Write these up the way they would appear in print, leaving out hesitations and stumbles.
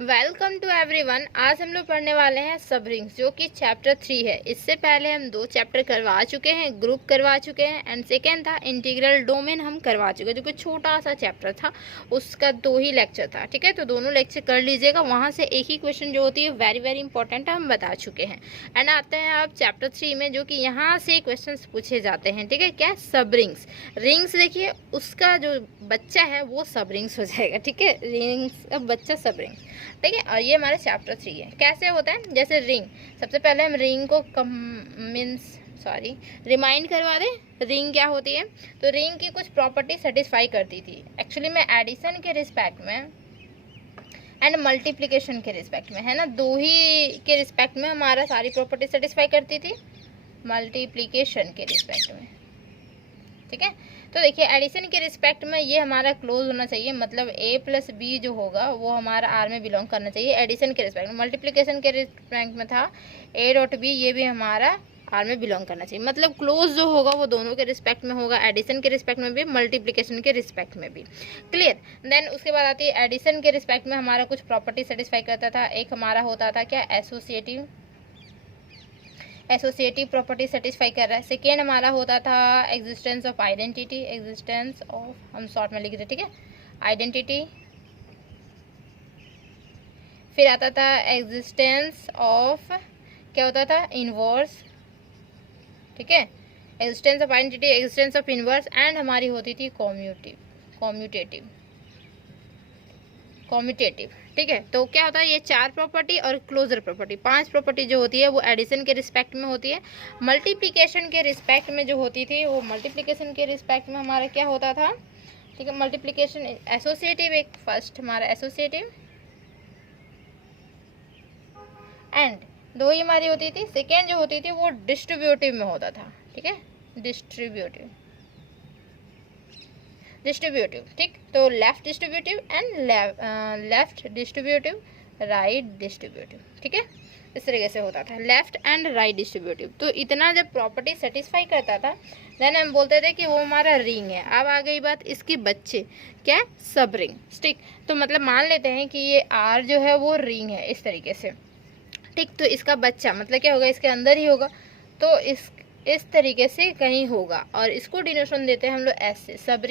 Welcome to everyone. आज हम लोग पढ़ने वाले हैं सब रिंग्स, जो कि चैप्टर 3 है। इससे पहले हम 2 चैप्टर करवा चुके हैं, ग्रुप करवा चुके हैं, एंड सेकेंड था इंटीग्रल डोमेन हम करवा चुके हैं, जो कि छोटा सा चैप्टर था, उसका 2 ही लेक्चर था। ठीक है, तो दोनों लेक्चर कर लीजिएगा। वहाँ से एक ही क्वेश्चन जो होती है वेरी वेरी इंपॉर्टेंट हम बता चुके हैं। एंड आते हैं आप चैप्टर 3 में, जो कि यहाँ से क्वेश्चन पूछे जाते हैं। ठीक है, क्या सब रिंग्स। रिंग्स देखिए, उसका जो बच्चा है वो सब रिंग्स हो जाएगा। ठीक है, रिंग्स का बच्चा सब रिंग्स। ठीक है, और ये हमारा चैप्टर 3 है। कैसे होता है, जैसे रिंग, सबसे पहले हम रिंग को रिमाइंड करवा दें। रिंग क्या होती है, तो रिंग की कुछ प्रॉपर्टी सेटिस्फाई करती थी एक्चुअली में एडिशन के रिस्पेक्ट में एंड मल्टीप्लिकेशन के रिस्पेक्ट में, है ना। 2 ही के रिस्पेक्ट में हमारा सारी प्रॉपर्टी सेटिस्फाई करती थी, मल्टीप्लिकेशन के रिस्पेक्ट में। ठीक है, तो देखिए एडिशन के रिस्पेक्ट में ये हमारा क्लोज होना चाहिए, मतलब a प्लस बी जो होगा वो हमारा r में बिलोंग करना चाहिए एडिशन के रिस्पेक्ट में। मल्टीप्लिकेशन के रिस्पेक्ट में था a डॉट b, ये भी हमारा r में बिलोंग करना चाहिए। मतलब क्लोज जो होगा वो दोनों के रिस्पेक्ट में होगा, एडिशन के रिस्पेक्ट में भी, मल्टीप्लिकेशन के रिस्पेक्ट में भी। क्लियर। देन उसके बाद आती है एडिशन के रिस्पेक्ट में हमारा कुछ प्रॉपर्टी सेटिस्फाई करता था। एक हमारा होता था क्या, एसोसिएटिव प्रॉपर्टी सेटिस्फाई कर रहा है। सेकेंड हमारा होता था existence of identity, existence of, हम शॉर्ट में लिख रहे, ठीक है, आइडेंटिटी। फिर आता था एग्जिस्टेंस ऑफ, क्या होता था, इनवर्स। ठीक है, existence of identity, existence of inverse, and हमारी होती थी कॉम्यूटेटिव। ठीक है, तो क्या होता है, ये 4 प्रॉपर्टी और क्लोजर प्रॉपर्टी, 5 प्रॉपर्टी जो होती है वो एडिशन के रिस्पेक्ट में होती है। मल्टीप्लिकेशन के रिस्पेक्ट में जो होती थी वो मल्टीप्लिकेशन के रिस्पेक्ट में हमारा क्या होता था। ठीक है, मल्टीप्लिकेशन एसोसिएटिव, एक फर्स्ट हमारा एसोसिएटिव, एंड 2 ही हमारी होती थी। सेकेंड जो होती थी वो डिस्ट्रीब्यूटिव में होता था। ठीक है, डिस्ट्रीब्यूटिव। ठीक, तो left distributive and left distributive, right distributive. ठीक है, इस तरीके से होता था लेफ्ट एंड राइट डिस्ट्रीब्यूटिव। तो इतना जब प्रॉपर्टी सेटिस्फाई करता था देन हम बोलते थे कि वो हमारा रिंग है। अब आ गई बात इसके बच्चे, क्या, सब रिंग। ठीक, तो मतलब मान लेते हैं कि ये आर जो है वो रिंग है इस तरीके से। ठीक, तो इसका बच्चा मतलब क्या होगा, इसके अंदर ही होगा, तो इस तरीके से कहीं होगा, और इसको डिनोशन देते हैं हम लोग एस से। सब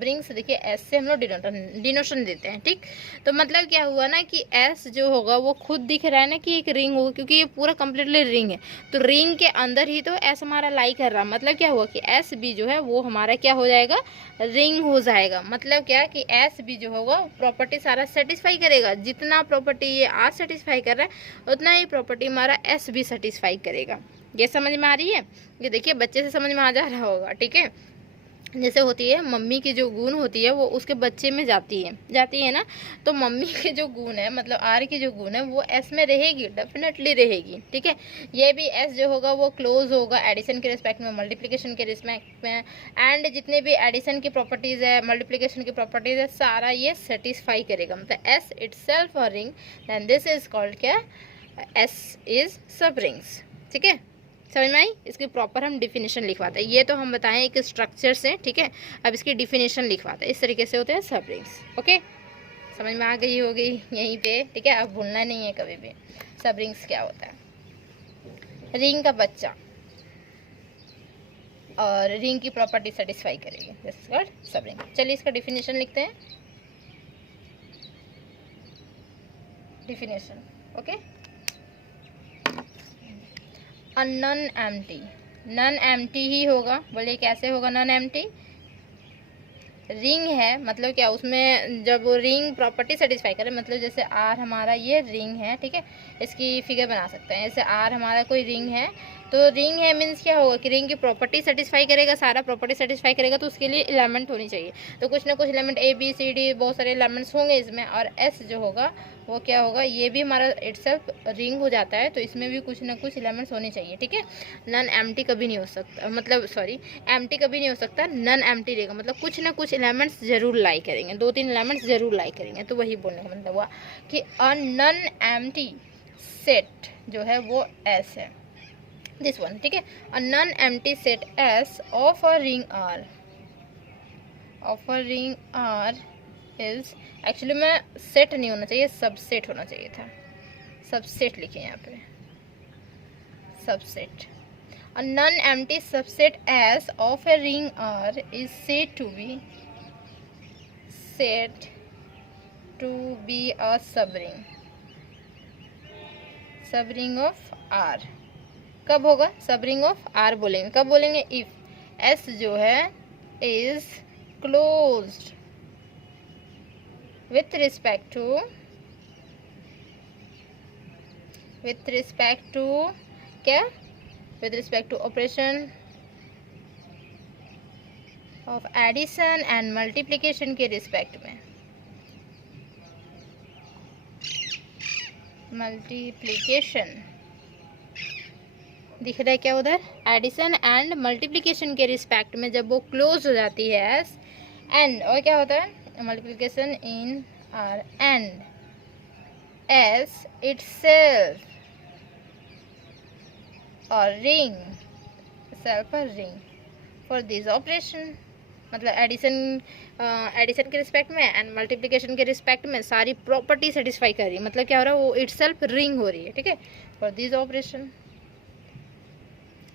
रिंग्स देखिए एस से हम लोग डिनोशन देते हैं। ठीक, तो मतलब क्या हुआ ना कि एस जो होगा वो खुद दिख रहा है ना कि एक रिंग होगा, क्योंकि ये पूरा कम्प्लीटली रिंग है, तो रिंग के अंदर ही तो एस हमारा लाई कर रहा। मतलब क्या हुआ कि एस बी जो है वो हमारा क्या हो जाएगा, रिंग हो जाएगा। मतलब क्या कि एस बी जो होगा प्रॉपर्टी सारा सेटिस्फाई करेगा। जितना प्रॉपर्टी ये आर सेटिस्फाई कर रहा है उतना ही प्रॉपर्टी हमारा एस बी सेटिस्फाई करेगा। ये समझ में आ रही है, ये देखिए बच्चे से समझ में आ जा रहा होगा। ठीक है, जैसे होती है मम्मी की जो गुण होती है वो उसके बच्चे में जाती है ना, तो मम्मी के जो गुण है, मतलब आर की जो गुण है वो एस में रहेगी, डेफिनेटली रहेगी। ठीक है, ये भी एस जो होगा वो क्लोज होगा एडिशन के रिस्पेक्ट में, मल्टीप्लिकेशन के रिस्पेक्ट में, एंड जितने भी एडिशन की प्रॉपर्टीज है, मल्टीप्लिकेशन की प्रॉपर्टीज है, सारा ये सेटिस्फाई करेगा। मतलब S itself a ring, then this is called क्या, एस इज सब रिंग्स। ठीक है, समझ में आई। इसकी प्रॉपर हम डिफिनेशन लिखवाते हैं। ये तो हम बताएं एक स्ट्रक्चर से, ठीक है, अब इसकी डिफिनेशन लिखवाते हैं। इस तरीके से होते हैं सब रिंग्स। ओके, समझ में आ गई होगी यहीं पे। ठीक है, अब भूलना नहीं है कभी भी सब रिंग्स क्या होता है। रिंग का बच्चा और रिंग की प्रॉपर्टी सेटिस्फाई करेगी, दिस इज कॉल्ड सब रिंग। चलिए इसका डिफिनेशन लिखते हैं। डिफिनेशन, ओके, नॉन एम्प्टी ही होगा। बोलिए कैसे होगा नॉन एम्प्टी। रिंग है मतलब क्या, उसमें जब वो रिंग प्रॉपर्टी सेटिस्फाई करे, मतलब जैसे आर हमारा ये रिंग है। ठीक है, इसकी फिगर बना सकते हैं। जैसे आर हमारा कोई रिंग है, तो रिंग है मीन्स क्या होगा कि रिंग की प्रॉपर्टी सेटिस्फाई करेगा, सारा प्रॉपर्टी सेटिस्फाई करेगा, तो उसके लिए एलिमेंट होनी चाहिए। तो कुछ ना कुछ element A B C D बहुत सारे एलिमेंट्स होंगे इसमें, और एस जो होगा वो क्या होगा, ये भी हमारा इटसेल्फ रिंग हो जाता है, तो इसमें भी कुछ ना कुछ एलिमेंट्स होने चाहिए। ठीक है, नॉन एम्प्टी कभी नहीं हो सकता, मतलब सॉरी एम्प्टी कभी नहीं हो सकता, नॉन एम्प्टी रहेगा, मतलब कुछ ना कुछ एलिमेंट्स जरूर लाई करेंगे, 2-3 एलिमेंट्स जरूर लाई करेंगे। तो वही बोलने का मतलब हुआ कि अ नॉन एम्प्टी सेट जो है वो एस है, दिस वन। ठीक है, a non empty set S of a ring R is, actually में सेट नहीं होना चाहिए, सबसेट होना चाहिए था, सबसेट लिखे यहाँ पे, subset. A non-empty subset S of a ring R is said to be a subring, subring of R। कब होगा सबरिंग ऑफ R बोलेंगे, कब बोलेंगे, इफ S जो है is closed with respect to क्या, with respect to operation of addition and multiplication के respect में, मल्टीप्लिकेशन दिख रहा है क्या उधर, एडिशन एंड मल्टीप्लिकेशन के रिस्पेक्ट में जब वो क्लोज हो जाती है एस, एंड और क्या होता है multiplication in R, and S itself और ring self ring for this operation, मतलब एडिशन के रिस्पेक्ट में एंड मल्टीप्लिकेशन के रिस्पेक्ट में सारी प्रॉपर्टी सेटिस्फाई कर रही है, मतलब क्या हो रहा है वो इटसेल्फ रिंग हो रही है, ठीक है, फॉर दिस ऑपरेशन,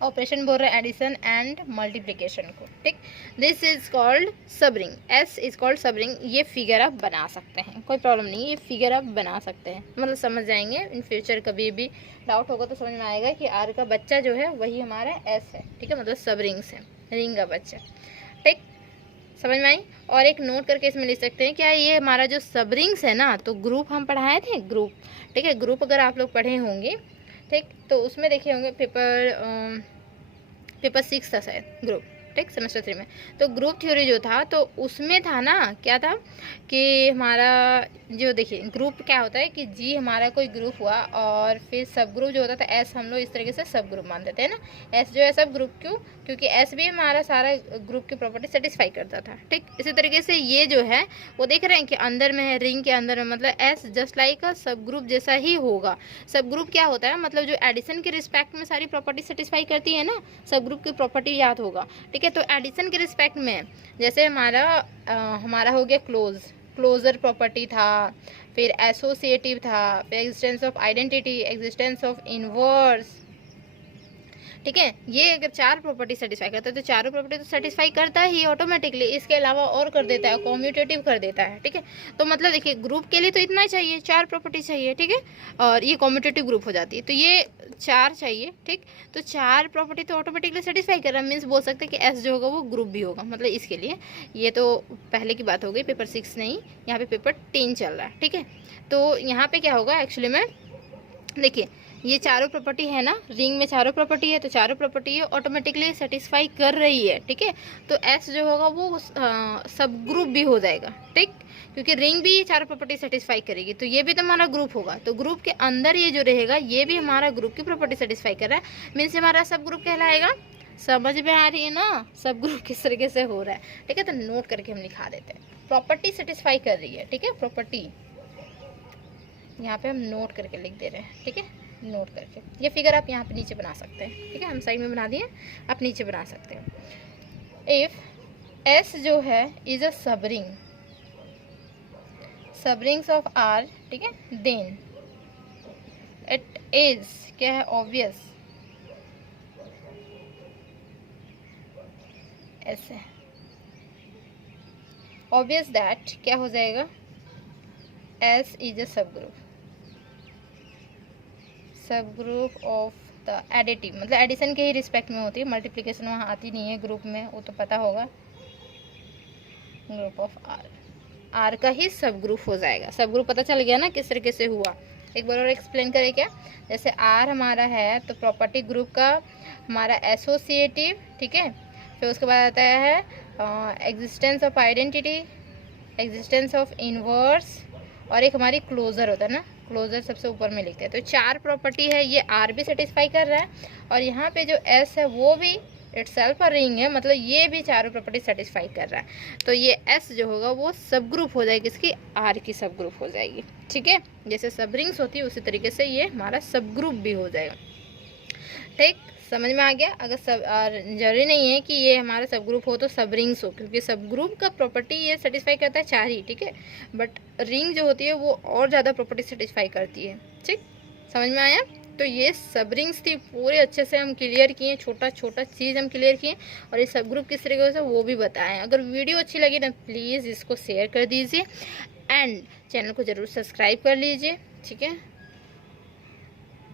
ऑपरेशन बोल रहे हैं एडिशन एंड मल्टीप्लिकेशन को, ठीक। This is called subring, S is called subring. ये फिगर आप बना सकते हैं, कोई प्रॉब्लम नहीं, ये फिगर आप बना सकते हैं, मतलब समझ जाएंगे इन फ्यूचर, कभी भी डाउट होगा तो समझ में आएगा कि आर का बच्चा जो है वही हमारा एस है, ठीक है, मतलब सबरिंग से रिंग का बच्चा, ठीक, समझ में आई। और एक नोट करके इसमें लिख सकते हैं क्या, ये हमारा जो सबरिंग्स है ना, तो ग्रुप हम पढ़ाए थे, ग्रुप, ठीक है, ग्रुप अगर आप लोग पढ़े होंगे, ठीक, तो उसमें देखे होंगे पेपर 6 था शायद ग्रुप, ठीक, सेमेस्टर 3 में, तो ग्रुप थ्योरी जो था तो उसमें था ना, क्या था कि हमारा जो देखिए ग्रुप क्या होता है कि जी हमारा कोई ग्रुप हुआ और फिर सब ग्रुप जो होता था एस, हम लोग इस तरीके से सब ग्रुप मान देते हैं ना, एस जो है सब ग्रुप, क्यों, क्योंकि एस भी हमारा सारा ग्रुप की प्रॉपर्टी सेटिस्फाई करता था, ठीक। इसी तरीके से ये जो है वो देख रहे हैं कि अंदर में है, रिंग के अंदर में, मतलब एस जस्ट लाइक सब ग्रुप जैसा ही होगा। सब ग्रुप क्या होता है, मतलब जो एडिशन के रिस्पेक्ट में सारी प्रॉपर्टी सेटिस्फाई करती है ना, सब ग्रुप की प्रॉपर्टी याद होगा, ठीक है। तो एडिशन के रिस्पेक्ट में जैसे हमारा हो गया क्लोजर प्रॉपर्टी था, फिर एसोसिएटिव था, फिर existence of identity, existence of inverse, ठीक है। ये अगर 4 प्रॉपर्टी सेटिस्फाई करता है तो चारों प्रॉपर्टी तो सेटिस्फाई करता ही ऑटोमेटिकली, इसके अलावा और कर देता है, कॉम्यूटेटिव कर देता है, ठीक है। तो मतलब देखिए ग्रुप के लिए तो इतना ही चाहिए, 4 प्रॉपर्टी चाहिए, ठीक है, और ये कॉम्यूटेटिव ग्रुप हो जाती है, तो ये 4 चाहिए, ठीक। तो 4 प्रॉपर्टी तो ऑटोमेटिकली सेटिस्फाई कर रहा है, मीन्स बोल सकते हैं कि एस जो होगा वो ग्रुप भी होगा, मतलब इसके लिए ये तो पहले की बात हो गई, पेपर 6 नहीं, यहाँ पे पेपर 10 चल रहा है, ठीक है। तो यहाँ पे क्या होगा एक्चुअली में, देखिए ये चारों प्रॉपर्टी है ना, रिंग में चारों प्रॉपर्टी है, तो चारों प्रॉपर्टी ये ऑटोमेटिकली सेटिस्फाई कर रही है, ठीक है। तो एस जो होगा वो सब ग्रुप भी हो जाएगा, ठीक, क्योंकि रिंग भी चारों प्रॉपर्टी सेटिस्फाई करेगी, तो ये भी तो हमारा ग्रुप होगा, तो ग्रुप के अंदर ये जो रहेगा ये भी हमारा ग्रुप की प्रॉपर्टी सेटिस्फाई कर रहा है, मीन्स हमारा सब ग्रुप कहलाएगा। समझ में आ रही है ना सब ग्रुप किस तरीके से हो रहा है, ठीक है। तो नोट करके हम लिखा देते हैं, प्रॉपर्टी सेटिस्फाई कर रही है, ठीक है, प्रॉपर्टी यहाँ पे हम नोट करके लिख दे रहे हैं, ठीक है, नोट करके। ये फिगर आप यहाँ पे नीचे बना सकते हैं, ठीक है, हम साइड में बना दिए, आप नीचे बना सकते हैं। इफ एस जो है इज अ सबरिंग्स ऑफ आर, ठीक है, देन इट इज क्या है, ऑब्वियस, ऐसे ऑब्वियस दैट क्या हो जाएगा, एस इज अ सब ग्रुप ऑफ द एडिटिव, मतलब एडिशन के ही रिस्पेक्ट में होती है, मल्टीप्लिकेशन वहाँ आती नहीं है ग्रुप में, वो तो पता होगा, ग्रुप ऑफ आर का ही सब ग्रुप हो जाएगा। सब ग्रुप पता चल गया ना किस तरीके से हुआ, एक बार और एक्सप्लेन करें क्या, जैसे आर हमारा है तो प्रॉपर्टी ग्रुप का हमारा एसोसिएटिव, ठीक है, फिर उसके बाद आता है existence of identity, existence of inverse, और एक हमारी क्लोजर होता है ना, क्लोजर सबसे ऊपर में लिखते हैं। तो 4 प्रॉपर्टी है, ये आर भी सेटिस्फाई कर रहा है, और यहाँ पे जो एस है वो भी इटसेल्फ रिंग है, मतलब ये भी चारों प्रॉपर्टी सेटिस्फाई कर रहा है, तो ये एस जो होगा वो सब ग्रुप हो जाएगी, इसकी आर की सब ग्रुप हो जाएगी, ठीक है। जैसे सब रिंग्स होती है उसी तरीके से ये हमारा सब ग्रुप भी हो जाएगा, ठीक, समझ में आ गया। अगर सब जरूरी नहीं है कि ये हमारा सब ग्रुप हो तो सब रिंग्स हो, क्योंकि सब ग्रुप का प्रॉपर्टी ये सेटिस्फाई करता है 4 ही, ठीक है। बट रिंग जो होती है वो और ज़्यादा प्रॉपर्टी सेटिस्फाई करती है, ठीक, समझ में आया। तो ये सब रिंग्स थी, पूरे अच्छे से हम क्लियर किए, छोटा छोटा चीज़ हम क्लियर किए, और ये सब ग्रुप किस तरीके से वो भी बताएं। अगर वीडियो अच्छी लगी ना प्लीज़ इसको शेयर कर दीजिए एंड चैनल को ज़रूर सब्सक्राइब कर लीजिए, ठीक है।